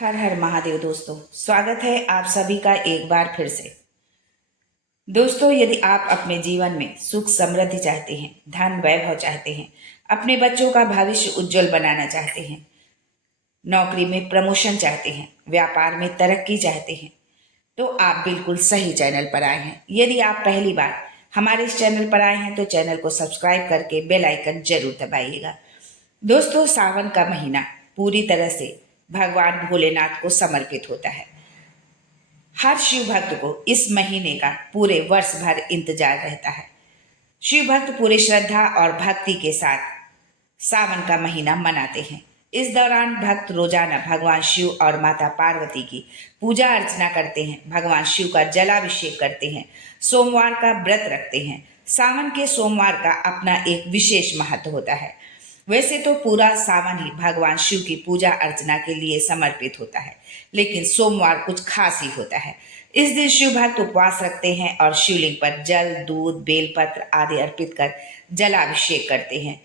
हर हर महादेव। दोस्तों, स्वागत है आप सभी का एक बार फिर से। दोस्तों, यदि आप अपने जीवन में सुख समृद्धि चाहते हैं, धन वैभव चाहते हैं, अपने बच्चों का भविष्य उज्जवल बनाना चाहते हैं, नौकरी में प्रमोशन चाहते हैं, व्यापार में तरक्की चाहते हैं, तो आप बिल्कुल सही चैनल पर आए हैं। यदि आप पहली बार हमारे इस चैनल पर आए हैं तो चैनल को सब्सक्राइब करके बेल आइकन जरूर दबाइएगा। दोस्तों, सावन का महीना पूरी तरह से भगवान भोलेनाथ को समर्पित होता है। हर शिव भक्त को इस महीने का पूरे वर्ष भर इंतजार रहता है। शिव भक्त पूरे श्रद्धा और भक्ति के साथ सावन का महीना मनाते हैं। इस दौरान भक्त रोजाना भगवान शिव और माता पार्वती की पूजा अर्चना करते हैं, भगवान शिव का जलाभिषेक करते हैं, सोमवार का व्रत रखते हैं। सावन के सोमवार का अपना एक विशेष महत्व होता है। वैसे तो पूरा सावन ही भगवान शिव की पूजा अर्चना के लिए समर्पित होता है, लेकिन सोमवार कुछ खास ही होता है। इस दिन शिव भक्त उपवास रखते हैं और शिवलिंग पर जल, दूध, बेलपत्र आदि अर्पित कर जलाभिषेक करते हैं।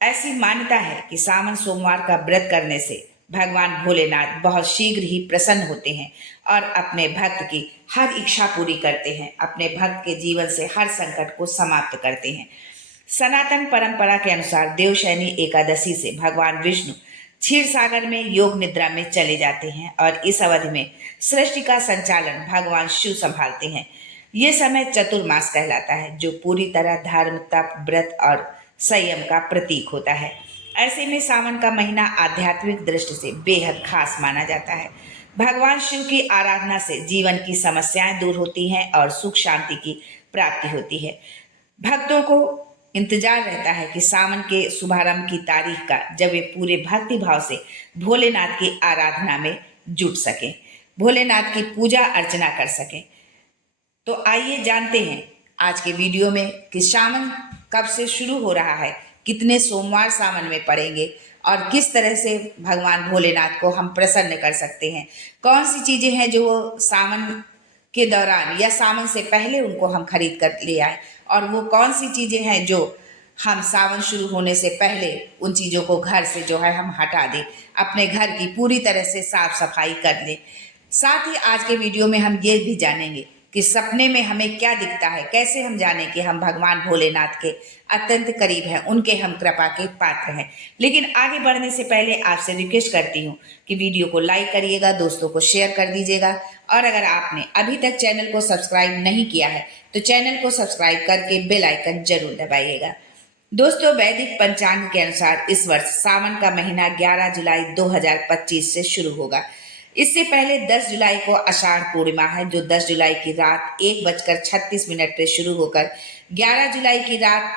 ऐसी मान्यता है कि सावन सोमवार का व्रत करने से भगवान भोलेनाथ बहुत शीघ्र ही प्रसन्न होते हैं और अपने भक्त की हर इच्छा पूरी करते हैं, अपने भक्त के जीवन से हर संकट को समाप्त करते हैं। सनातन परंपरा के अनुसार देवशयनी एकादशी से भगवान विष्णु क्षीर सागर में योग निद्रा में चले जाते हैं और इस अवधि में सृष्टि का संचालन भगवान शिव संभालते हैं। ये समय चतुर्मास कहलाता है, जो पूरी तरह धर्म, तप, व्रत और संयम का प्रतीक होता है। ऐसे में सावन का महीना आध्यात्मिक दृष्टि से बेहद खास माना जाता है। भगवान शिव की आराधना से जीवन की समस्याएं दूर होती हैं और सुख शांति की प्राप्ति होती है। भक्तों को इंतजार रहता है कि सावन के शुभारंभ की तारीख का, जब वे पूरे भक्ति भाव से भोलेनाथ की आराधना में जुट सकें, भोलेनाथ की पूजा अर्चना कर सकें। तो आइए जानते हैं आज के वीडियो में कि सावन कब से शुरू हो रहा है, कितने सोमवार सावन में पड़ेंगे और किस तरह से भगवान भोलेनाथ को हम प्रसन्न कर सकते हैं। कौन सी चीजें हैं जो सावन के दौरान या सावन से पहले उनको हम खरीद कर ले आए, और वो कौन सी चीजें हैं जो हम सावन शुरू होने से पहले उन चीजों को घर से जो है हम हटा दें, अपने घर की पूरी तरह से साफ सफाई कर लें। साथ ही आज के वीडियो में हम ये भी जानेंगे कि सपने में हमें क्या दिखता है, कैसे हम जाने कि हम भगवान भोलेनाथ के अत्यंत करीब हैं, उनके हम कृपा के पात्र हैं। लेकिन आगे बढ़ने से पहले आपसे रिक्वेस्ट करती हूँ कि वीडियो को लाइक करिएगा, दोस्तों को शेयर कर दीजिएगा, और अगर आपने अभी तक चैनल को सब्सक्राइब नहीं किया है तो चैनल को सब्सक्राइब करके बेल आइकन जरूर दबाइएगा। दोस्तों, वैदिक पंचांग के अनुसार इस वर्ष सावन का महीना 11 जुलाई 2025 से शुरू होगा। इससे पहले 10 जुलाई को आषाढ़ पूर्णिमा है, जो 10 जुलाई की रात 1:36 पे शुरू होकर 11 जुलाई की रात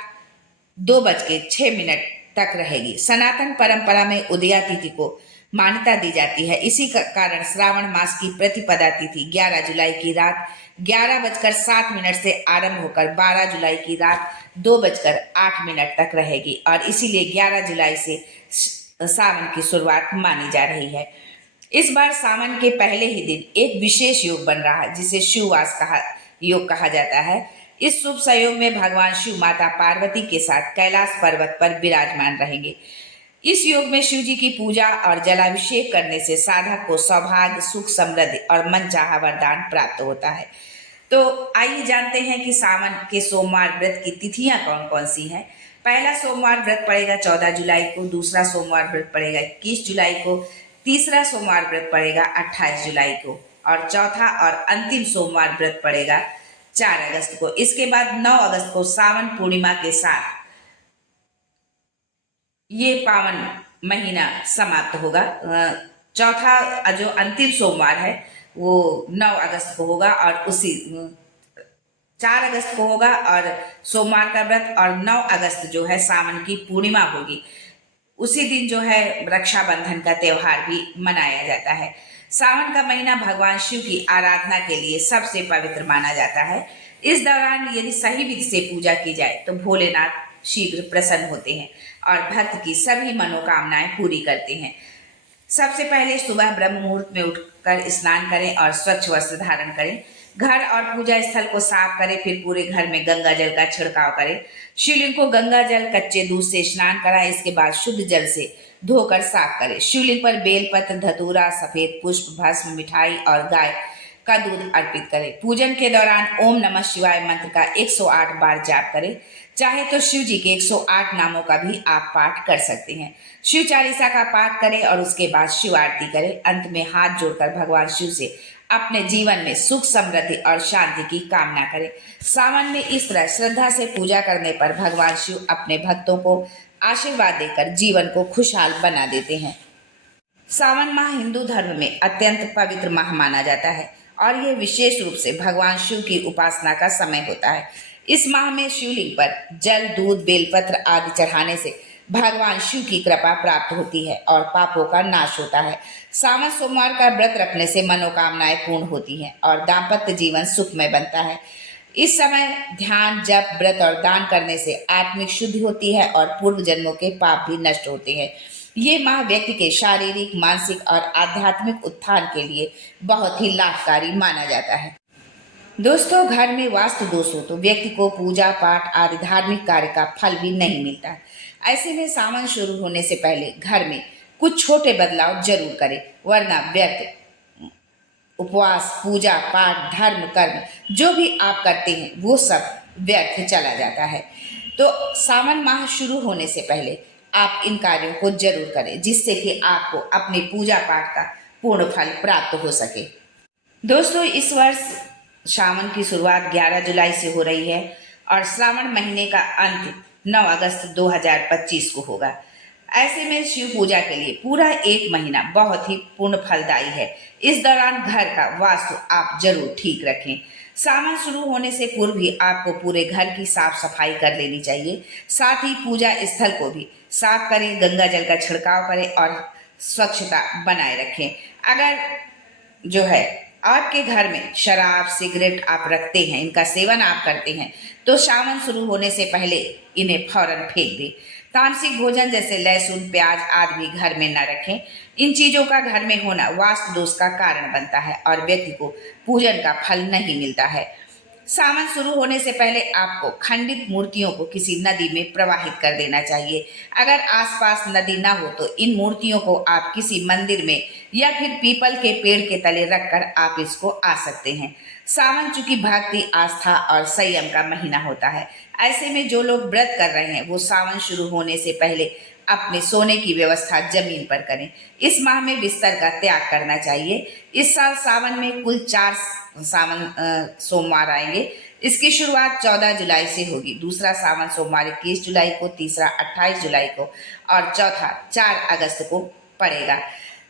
2:06 तक रहेगी। सनातन परंपरा में उदया तिथि को मान्यता दी जाती है। इसी कारण श्रावण मास की प्रतिपदा तिथि 11 जुलाई की रात 11:07 से आरंभ होकर 12 जुलाई की रात 2:08 तक रहेगी, और इसीलिए 11 जुलाई से सावन की शुरुआत मानी जा रही है। इस बार सावन के पहले ही दिन एक विशेष योग बन रहा है, जिसे शिववास योग कहा जाता है। इस शुभ संयोग में भगवान शिव माता पार्वती के साथ कैलाश पर्वत पर विराजमान रहेंगे। इस योग में शिव जी की पूजा और जलाभिषेक करने से साधक को सौभाग्य, सुख, समृद्धि और मनचाहा वरदान प्राप्त होता है। तो आइए जानते हैं कि सावन के सोमवार व्रत की तिथियां कौन कौन सी हैं। पहला सोमवार व्रत पड़ेगा 14 जुलाई को, दूसरा सोमवार व्रत पड़ेगा 21 जुलाई को, तीसरा सोमवार व्रत पड़ेगा 28 जुलाई को, और चौथा और अंतिम सोमवार व्रत पड़ेगा 4 अगस्त को। इसके बाद 9 अगस्त को सावन पूर्णिमा के साथ ये पावन महीना समाप्त होगा। चौथा जो अंतिम सोमवार है वो 9 अगस्त को होगा, और उसी 4 अगस्त को होगा और सोमवार का व्रत, और 9 अगस्त जो है सावन की पूर्णिमा होगी। उसी दिन जो है रक्षाबंधन का त्योहार भी मनाया जाता है। सावन का महीना भगवान शिव की आराधना के लिए सबसे पवित्र माना जाता है। इस दौरान यदि सही विधि से पूजा की जाए तो भोलेनाथ शीघ्र प्रसन्न होते हैं और भक्त की सभी मनोकामनाएं पूरी करते हैं। सबसे पहले सुबह ब्रह्म मुहूर्त में उठकर स्नान करें और स्वच्छ वस्त्र धारण करें। घर और पूजा स्थल को साफ करें, फिर पूरे घर में गंगा जल का छिड़काव करें। शिवलिंग को गंगा जल, कच्चे दूध से स्नान कराएं। इसके बाद शुद्ध जल से धोकर साफ करें। शिवलिंग पर बेलपत्र, धतूरा, सफेद पुष्प, भस्म, मिठाई और गाय का दूध अर्पित करें। पूजन के दौरान ओम नमः शिवाय मंत्र का 108 बार जाप करें। चाहे तो शिव जी के 108 नामों का भी आप पाठ कर सकते हैं। शिव चालीसा का पाठ करें और उसके बाद शिव आरती करें। अंत में हाथ जोड़कर भगवान शिव से अपने जीवन में सुख, समृद्धि और शांति की कामना करें। सावन में इस तरह श्रद्धा से पूजा करने पर भगवान शिव अपने भक्तों को आशीर्वाद देकर जीवन को खुशहाल बना देते हैं। सावन माह हिंदू धर्म में अत्यंत पवित्र माह माना जाता है और यह विशेष रूप से भगवान शिव की उपासना का समय होता है। इस माह में शिवलिंग पर जल, दूध, बेलपत्र आदि चढ़ाने से भगवान शिव की कृपा प्राप्त होती है और पापों का नाश होता है। सावन सोमवार का व्रत रखने से मनोकामनाएं पूर्ण होती हैं और दाम्पत्य जीवन सुखमय बनता है। इस समय ध्यान, जप, व्रत और दान करने से आत्मिक शुद्धि होती है और पूर्व जन्मों के पाप भी नष्ट होते हैं। ये माह व्यक्ति के शारीरिक, मानसिक और आध्यात्मिक उत्थान के लिए बहुत ही लाभकारी माना जाता है। दोस्तों, घर में वास्तु दोष हो तो व्यक्ति को पूजा पाठ आदि धार्मिक कार्य का फल भी नहीं मिलता है। ऐसे में सावन शुरू होने से पहले घर में कुछ छोटे बदलाव जरूर करें, वरना व्यर्थ उपवास, पूजा पाठ, धर्म, कर्म जो भी आप करते हैं वो सब व्यर्थ चला जाता है। तो सावन माह शुरू होने से पहले आप इन कार्यों को जरूर करें, जिससे कि आपको अपनी पूजा पाठ का पूर्ण फल प्राप्त हो सके। दोस्तों, इस वर्ष सावन की शुरुआत 11 जुलाई से हो रही है और श्रावण महीने का अंत 9 अगस्त 2025 को होगा। ऐसे में शिव पूजा के लिए पूरा एक महीना बहुत ही पूर्ण फलदायी है। इस दौरान घर का वास्तु आप जरूर ठीक रखें। सावन शुरू होने से पूर्व ही आपको पूरे घर की साफ सफाई कर लेनी चाहिए। साथ ही पूजा स्थल को भी साफ करें, गंगा जल का छिड़काव करें और स्वच्छता बनाए रखें। अगर जो है आपके घर में शराब, सिगरेट आप रखते हैं, इनका सेवन आप करते हैं, तो सावन शुरू होने से पहले इन्हें फौरन फेंक दें। तामसिक भोजन जैसे लहसुन, प्याज आदि भी घर में न रखें। इन चीजों का घर में होना वास्तु दोष का कारण बनता है और व्यक्ति को पूजन का फल नहीं मिलता है। सावन शुरू होने से पहले आपको खंडित मूर्तियों को किसी नदी में प्रवाहित कर देना चाहिए। अगर आसपास नदी ना हो तो इन मूर्तियों को आप किसी मंदिर में या फिर पीपल के पेड़ के तले रखकर आप इसको आ सकते हैं। सावन चूंकि भक्ति, आस्था और संयम का महीना होता है, ऐसे में जो लोग व्रत कर रहे हैं वो सावन शुरू होने से पहले अपने सोने की व्यवस्था जमीन पर करें। इस माह में बिस्तर का त्याग करना चाहिए। इस साल सावन में कुल 4 सावन सोमवार आएंगे। इसकी शुरुआत 14 जुलाई से होगी। दूसरा सावन सोमवार 21 जुलाई को, तीसरा 28 जुलाई को और चौथा 4 अगस्त को पड़ेगा।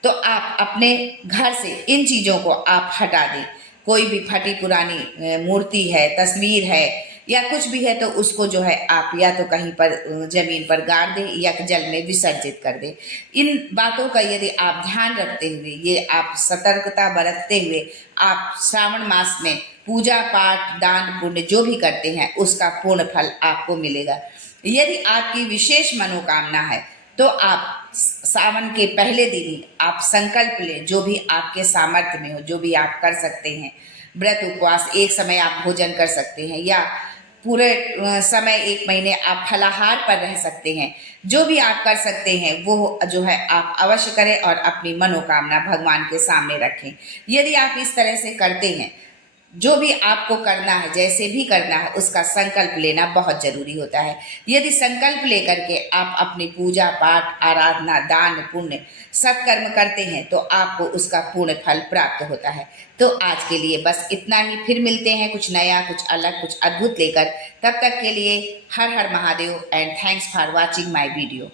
तो आप अपने घर से इन चीज़ों को आप हटा दें। कोई भी फटी पुरानी मूर्ति है, तस्वीर है या कुछ भी है तो उसको जो है आप या तो कहीं पर जमीन पर गाड़ दें या जल में विसर्जित कर दें। इन बातों का यदि आप ध्यान रखते हुए, ये आप सतर्कता बरतते हुए आप श्रावण मास में पूजा पाठ, दान, पुण्य जो भी करते हैं उसका पूर्ण फल आपको मिलेगा। यदि आपकी विशेष मनोकामना है तो आप सावन के पहले दिन ही आप संकल्प लें, जो भी आपके सामर्थ्य में हो, जो भी आप कर सकते हैं। व्रत, उपवास, एक समय आप भोजन कर सकते हैं या पूरे समय 1 महीने आप फलाहार पर रह सकते हैं। जो भी आप कर सकते हैं वो जो है आप अवश्य करें और अपनी मनोकामना भगवान के सामने रखें। यदि आप इस तरह से करते हैं, जो भी आपको करना है, जैसे भी करना है, उसका संकल्प लेना बहुत जरूरी होता है। यदि संकल्प लेकर के आप अपनी पूजा पाठ, आराधना, दान, पुण्य सत्कर्म करते हैं तो आपको उसका पूर्ण फल प्राप्त होता है। तो आज के लिए बस इतना ही। फिर मिलते हैं कुछ नया, कुछ अलग, कुछ अद्भुत लेकर। तब तक के लिए हर हर Mahadev and thanks for watching my video.